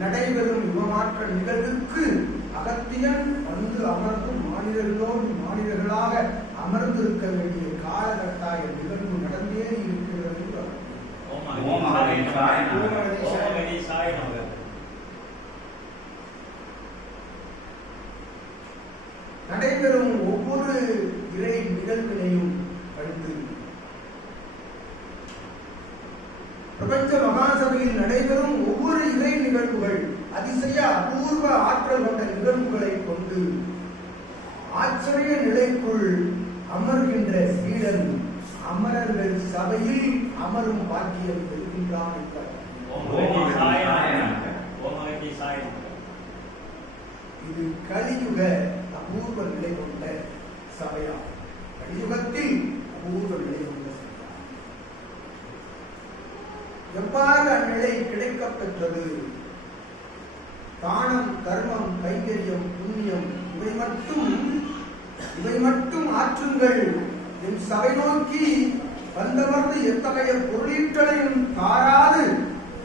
நடைபெறும் யுகமாற்ற நிகழ்வுக்கு அகத்தியன் வந்து அமர்ந்து மாநிலர்களோடு மாநிலர்களாக அமர்ந்திருக்க வேண்டிய காலகட்டாய நிகழ்வு நடந்தே இருக்கிறது. நடைபெறும் ஒவ்வொரு இறை நிகழ்வினையும் கண்டு பிரபஞ்ச மகாசபையில் நடைபெறும் ஒவ்வொரு இறை நிகழ்வுகள் அதிசய அபூர்வ ஆற்றல் கொண்ட நிகழ்வுகளை கொண்டு ஆச்சரிய நிலைக்குள் அமர்கின்ற சீடன் அமரர்கள் சபையில் அமரும் பாக்கியம் பெறுகின்றான் இது கலியுக அபூர்வ நிலை கொண்ட சபையாகும். கலியுகத்தில் அபூர்வ நிலை கொண்ட சபையாகும் எவ்வாறு அந்நிலை கிடைக்கப் பெற்றது தானம் கர்மம் கைங்கரியம் புண்ணியம் இவை மட்டும் இவை மட்டும் ஆற்றுங்கள். என் சபை நோக்கி வந்தமர்ந்து எத்தகைய பொருளீட்டலையும் தாராது.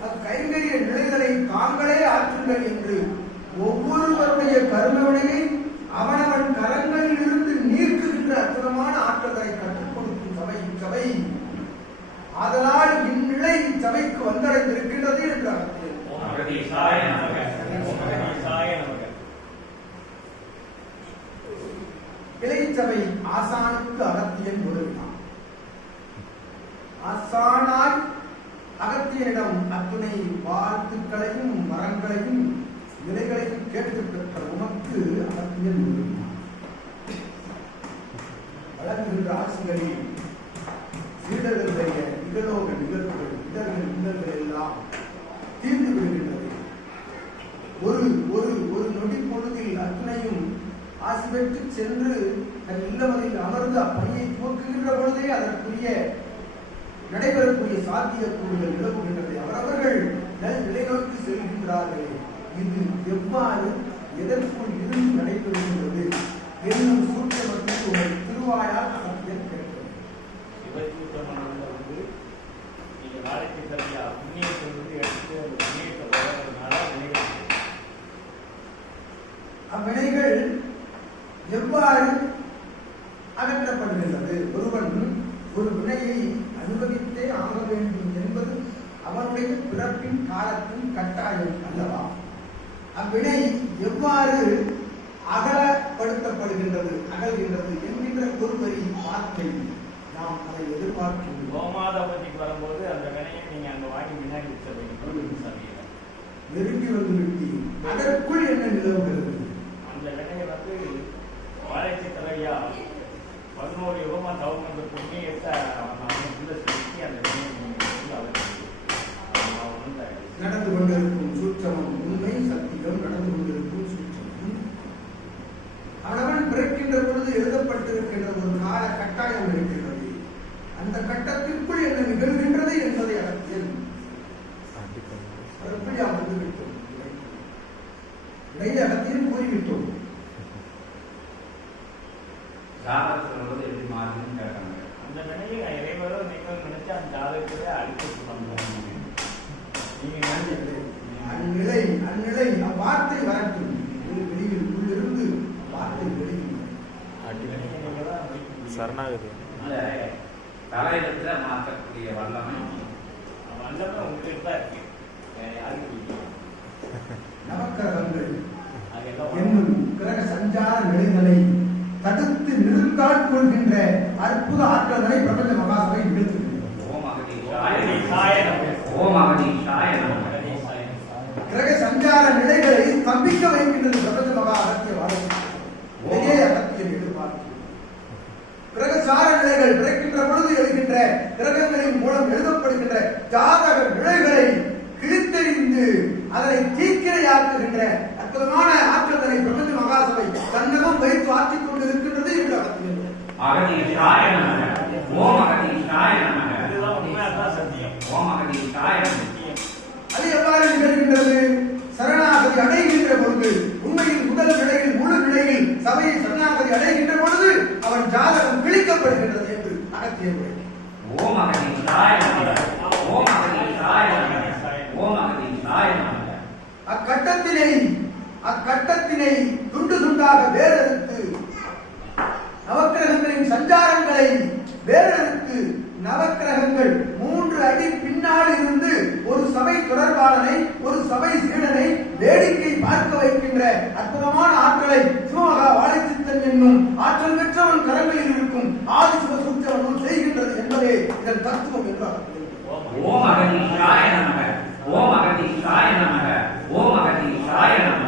அக்கைங்கரிய நிலைகளை தாங்களே ஆற்றுங்கள் என்று ஒவ்வொருவருடைய கருமவினையை அவன கரங்களில் இருந்து நீக்குகின்ற அற்புதமான ஆற்றல்களை கற்றுக் கொடுக்கும் சபை இச்சபை ஆதலால் இந்நிலை இச்சபைக்கு வந்தடைந்திருக்கின்றது என்று இளைச்சபை ஆசானுக்கு அகத்தியன் உதவினான் ஆசானாய் அகத்தியனிடம் அத்துணை வாழ்த்துக்களையும் மரங்களையும் நிலைகளையும் கேட்டு பெற்ற உனக்கு அகத்தியன் உதவினான் வழங்குகின்ற ஆசிகளில் சீடர்களுடைய நிகழோக நிகழ்வுகள் இடர்கள் இன்னல்கள் எல்லாம் தீர்ந்து விடுகின்றது ஒரு ஒரு ஒரு நொடி பொழுதில் அத்துணையும் ஆசி பெற்று சென்று தன் இல்லமதில் அமர்ந்து அப்பணியை துவக்குகின்ற பொழுதே அதற்குரிய நடைபெறக்கூடிய சாத்தியக்கூறுகள் நிலவுகின்றது அவரவர்கள் நல் நிலை நோக்கி செல்கின்றார்களே. இது எவ்வாறு எதற்குள் இருந்து நடைபெறுகின்றது? என்னும் சூட்சமத்தில் ஒரு திருவாயால் அகத்தியன் கேட்கிறது நாளைக்கு சரியா புண்ணியத்தை வந்து எடுத்து அந்த புண்ணியத்தை வளர்றதுனால நினைவு அவ்வினைகள் எவ்வாறு அகற்றப்படுகின்றது. ஒருவன் ஒரு வினையை அனுபவித்தே ஆக வேண்டும் என்பது அவனுடைய பிறப்பின் காலத்தின் கட்டாயம் அல்லவா? அவ்வினை எவ்வாறு அகலப்படுத்தப்படுகின்றது அகல்கின்றது என்கின்ற ஒரு வரி வார்த்தை நாம் அதை எதிர்பார்க்கின்றோம். கோமாதபதிக்கு வரும்போது அந்த வினையை நீங்க அங்க வாங்கி சமையல நெருங்கி வந்து விட்டீர் அதற்குள் என்ன நிலவுகிறது? அந்த வினையை வந்து வாழைச்சி தலையா பதினோரு யுகமா தவம் அந்த புண்ணியத்தை அவனுக்குள்ள செலுத்தி அந்த அவன் நடந்து கொண்டிருக்கும் சூட்சமம் உண்மை சத்தியம் நடந்து கொண்டிருக்கும் சூட்சமம். அவனவன் பிறக்கின்ற பொழுது எழுதப்பட்டிருக்கின்ற ஒரு கால கட்டாயம் இருக்கிறது. அந்த கட்டத்திற்குள் என்ன நிகழ்கின்றது என்பதை அகத்தியல் அதற்குள் அமர்ந்து விட்டோம் இடையே அகத்தியம் கூறிவிட்டோம் சரணாகதி. தலையிடத்துல மாற்றக்கூடிய வல்லமை வல்லமை உங்களுக்கு தான் இருக்கு. வேற யாருக்கும் இல்லை. நவக்கிரகங்கள் அதெல்லாம் என்னும் கிரக சஞ்சார நிலைகளை தடுத்து நிறுத்தாட் கொள்கின்ற அற்புத ஆற்றல்களை பிரபஞ்ச மகாசபை நிகழ்த்துகின்றது கிரக சஞ்சார நிலைகளை ஸ்தம்பிக்க வைக்கின்றது பிரபஞ்ச மகா அகத்திய வாழ்க்கை இதையே அகத்தியல் எதிர்பார்க்கிறது கிரகசார பிறக்கின்ற பொழுது எழுகின்ற கிரகங்களின் மூலம் எழுதப்படுகின்ற ஜாதக நிலைகளை கிழித்தறிந்து அதனை தீக்கிரையாக்குகின்ற அற்புதமான ஆற்றல்களை பிரபஞ்ச மகாசபை தன்னகம் வைத்து ஆற்றிக் கொண்டு இருக்கின்றது என்று அகத்தியல் அகதீசாய நமக ஓம் அகதீசாய நமக இதுதான் உண்மை அதான் சத்தியம் ஓம் அகதீசாய நமக சத்தியம் அது எவ்வாறு நிகழ்கின்றது சரணாகதி அடைகின்ற பொழுது உண்மையில் முதல் நிலையில் முழு நிலையில் சபையை சரணாகதி அடைகின்ற பொழுது அவன் ஜாதகம் கிழிக்கப்படுகின்றது என்று அகத்தியமுறை ஓம் ஓம் ஓம் அக்கட்டத்தினை அக்கட்டத்தினை துண்டு துண்டாக வேறெடுத்து நவக்கிரகங்களின் சஞ்சாரங்களை வேறெடுத்து நவக்கிரகங்கள் மூன்று அடி பின்னால் இருந்து ஒரு சபை தொடர்பாளனை ஒரு சபை சீடனை வேடிக்கை பார்க்க வைக்கின்ற அற்புதமான ஆற்றலை சிவமகா வாழைச்சித்தன் என்னும் தத்துவம் என்றார் ஓம் அகதீஷாய நமக ஓம் அகதீஷாய நமக. ஓம் அகதீஷாய நமக.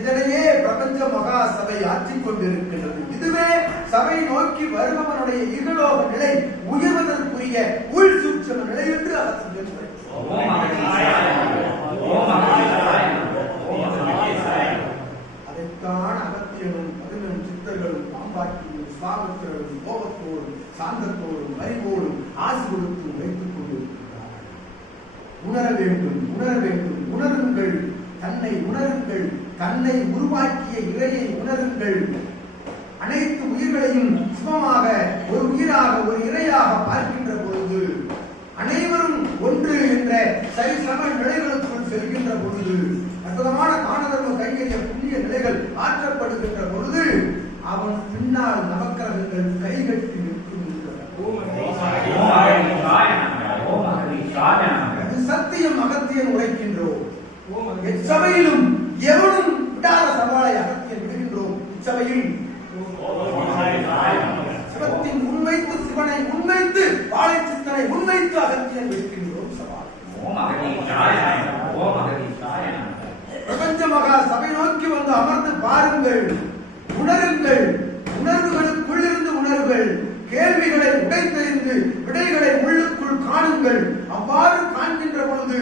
இதனையே பிரபஞ்ச மகா சபை ஆற்றிக் கொண்டிருக்கின்றது. இதுவே சபை நோக்கி வருபவனுடைய இருலோக நிலை உயர்வதற்குரிய உள் சூட்சம நிலை என்று அவர் அதைத்தான் அகத்தியனும் பதினெண் சித்தர்களும் பாம்பாட்டியும் சுவாமத்திரரும் கோபத்தோடும் சாந்தத்தோடும் அறிவோடும் ஆசி கொடுத்து வைத்துக் கொண்டிருக்கிறார்கள் உணர வேண்டும் உணர வேண்டும் உணருங்கள். தன்னை உணருங்கள். தன்னை உருவாக்கிய இறையை உணருங்கள். அனைத்து உயிர்களையும் சுகமாக ஒரு உயிராக ஒரு இறையாக பார்க்கின்ற பொழுது அனைவரும் ஒன்று என்ற சரிசம நிலைகளுக்குள் செல்கின்ற பொழுது அற்புதமான தானதர்ம கைங்கரிய புண்ணிய நிலைகள் ஆற்றப்படுகின்ற பொழுது அவன் பின்னால் நவக்கிரகங்கள் கைகள் நிற்கின்றன ஓம் அகதீஷாய நமக ஓம் அகதீஷாய நமக இது சத்தியம் அகத்தியன் உரைக்கின்றோம் எச்சபையிலும் எவனும் விடாத சவாலை அகத்தியன் விடுகின்றோம். இச்சபையில் சிவத்தின் முன்வைத்து சிவனை முன்வைத்து வாழை சித்தனை முன்வைத்து அகத்தியன் விடுகின்றோம் சவால். பிரபஞ்ச மகா சபை நோக்கி வந்து அமர்ந்து பாருங்கள் உணருங்கள் உணர்வுகளுக்குள்ளிருந்து உணர்வுகள் கேள்விகளை உடைத்தெறிந்து விடைகளை உள்ளுக்குள் காணுங்கள். அவ்வாறு காண்கின்ற பொழுது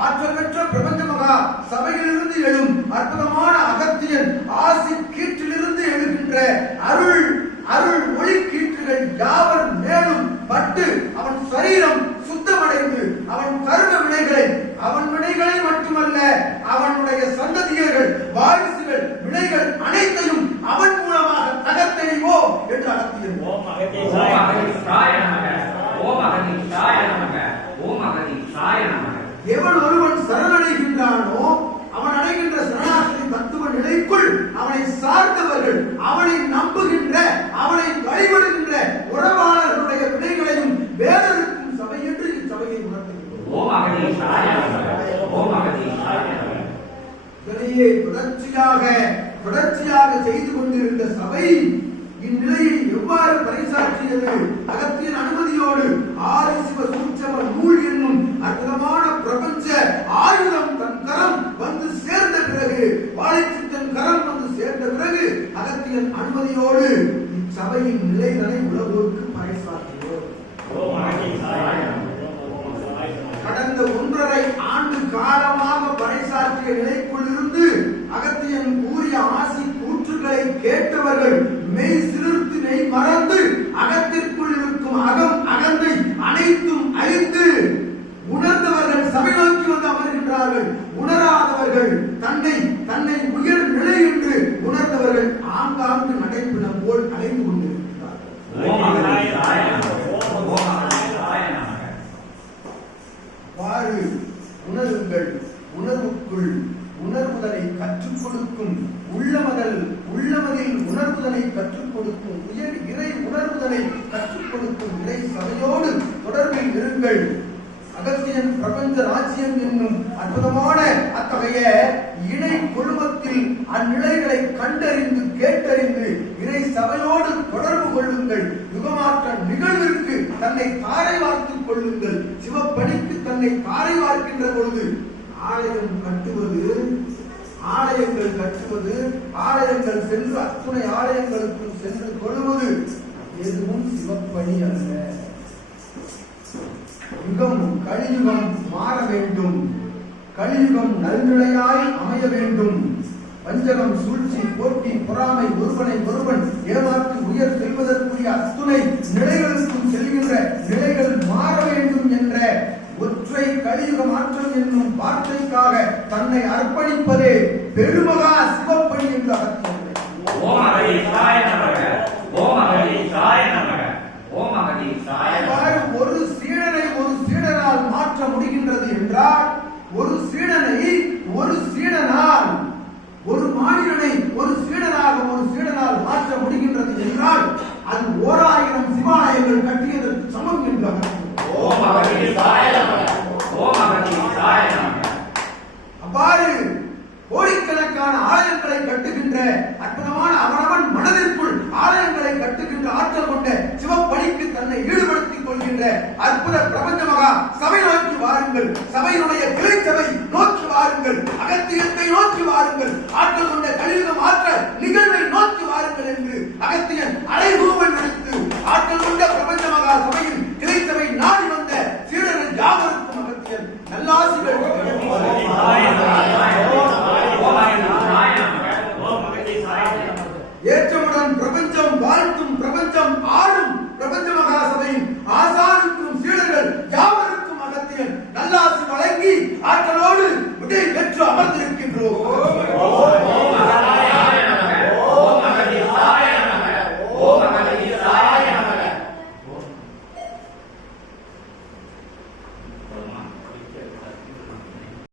ஆற்றல் பெற்ற பிரபஞ்ச மகா சபையிலிருந்து எழும் அற்புதமான அகத்தியன் ஆசி கீற்றிலிருந்து எழுகின்ற அருள் அருள் ஒளி கீற்றுகள் யாவர் மேலும் பட்டு அவன் சரீரம் சுத்தமடைந்து அவன் கரும வினைகளை அவன் வினைகளை மட்டுமல்ல அவனுடைய சந்ததியர்கள் வாரிசுகள் வினைகள் அனைத்தையும் அவன் மூலமாக தகர்த்தெறிவோ என்று அகத்தியன் ஓம் அகதீஷாய நமக ஓம் அகதீஷாய நமக ஓம் அகதீஷாய நமக எவன் ஒருவன் சரணடைகின்றானோ அவன் அடைகின்ற சரணாகதி தத்துவ நிலைக்குள் அவனை சார்ந்தவர்கள் அவனை நம்புகின்ற அவனை வழிபடுகின்ற உறவாளர்களுடைய வினைகளையும் வேறறுக்கும் சபை என்று இச்சபையை உணர்த்துகின்றோம். ஓம் அகதீஷாய ஓம் அகதீஷாய தொடர்ச்சியாக தொடர்ச்சியாக செய்து கொண்டிருந்த சபை இந்நிலையை எவ்வாறு பறைசாற்றியது? அகத்தியன் அனுமதியோடு ஆதி சிவ சூட்சம நூல் என்னும் அற்புதமான பிரபஞ்ச ஆயுதம் தன் கரம் வந்து சேர்ந்த பிறகு வாழைச்சித்தன் கரம் வந்து சேர்ந்த பிறகு அகத்தியன் அனுமதியோடு இச்சபையின் நிலைதனை உலகோருக்கு பறைசாற்றியோம் கடந்த ஒன்றரை ஆண்டு காலமாக பறைசாற்றிய நிலைக்குள் இருந்து அகத்தியன் கூறிய ஆசி கூற்றுகளை கேட்டவர்கள் உணர்ந்தவர்கள் உணராதவர்கள் தன்னை தன்னை உயர் நிலை என்று உணர்ந்தவர்கள் ஆங்காங்கு நடைப்பினம் போல் அலைந்து கொண்டிருக்கிறார்கள். உணருங்கள் உணர்வுக்குள் உணர்வுதலை கற்றுக் கொடுக்கும் உள்ளமதல் உள்ளமதில் உணர்வுதலை கற்றுக் கொடுக்கும் உயர் இறை உணர்வுதலை கற்றுக் கொடுக்கும் இறை சபையோடு தொடர்பில் இருங்கள். அகத்தியன் பிரபஞ்ச ராஜ்யம் என்னும் அற்புதமான அத்தகைய இணை குழுமத்தில் அந்நிலைகளை கண்டறிந்து கேட்டறிந்து இறை சபையோடு தொடர்பு கொள்ளுங்கள். யுகமாற்ற நிகழ்விற்கு தன்னை தாரை வார்த்துக் கொள்ளுங்கள். சிவப்பணிக்கு தன்னை தாரை வார்க்கின்ற பொழுது ஆலயம் கட்டுவது ஆலயங்கள் கட்டுவது ஆலயங்கள் சென்று அத்துணை ஆலயங்களுக்கும் சென்று கொள்வது எதுவும் சிவப்பணி அல்ல. யுகம் கலியுகம் மாற வேண்டும். கலியுகம் நல்நிலையாய் அமைய வேண்டும். வஞ்சகம் சூழ்ச்சி போட்டி பொறாமை ஒருவனை ஒருவன் ஏமாற்றி உயர் செல்வதற்குரிய அத்துணை நிலைகளுக்கும் செல்கின்ற நிலைகள் மாற வேண்டும் என்ற ஒற்றை கலியுக மாற்றம் என்னும் வார்த்தைக்காக தன்னை அர்ப்பணிப்பதே பெருமகா சிவப்பணி என்று அகத்தியவில்லை ஆற்ற முடிகின்றது என்றால் அது ஓர் ஆயிரம் சிவாலயங்கள் கட்டியதற்கு சமம் என்றார் அவ்வாறு கோடிக்கணக்கான ஆலயங்களை கட்டுகின்ற அற்புதமான அவரவன் மனதிற்குள் ஆலயங்களை கட்டுகின்ற ஆற்றல் கொண்ட சிவப்பணிக்கு தன்னை ஈடுபடுத்திக் கொள்கின்ற அற்புத பிரபஞ்ச மகா சபை நோக்கி வாருங்கள். சபையினுடைய கிளை சபை நோக்கி வாருங்கள். அகத்தியத்தை நோக்கி வாருங்கள்.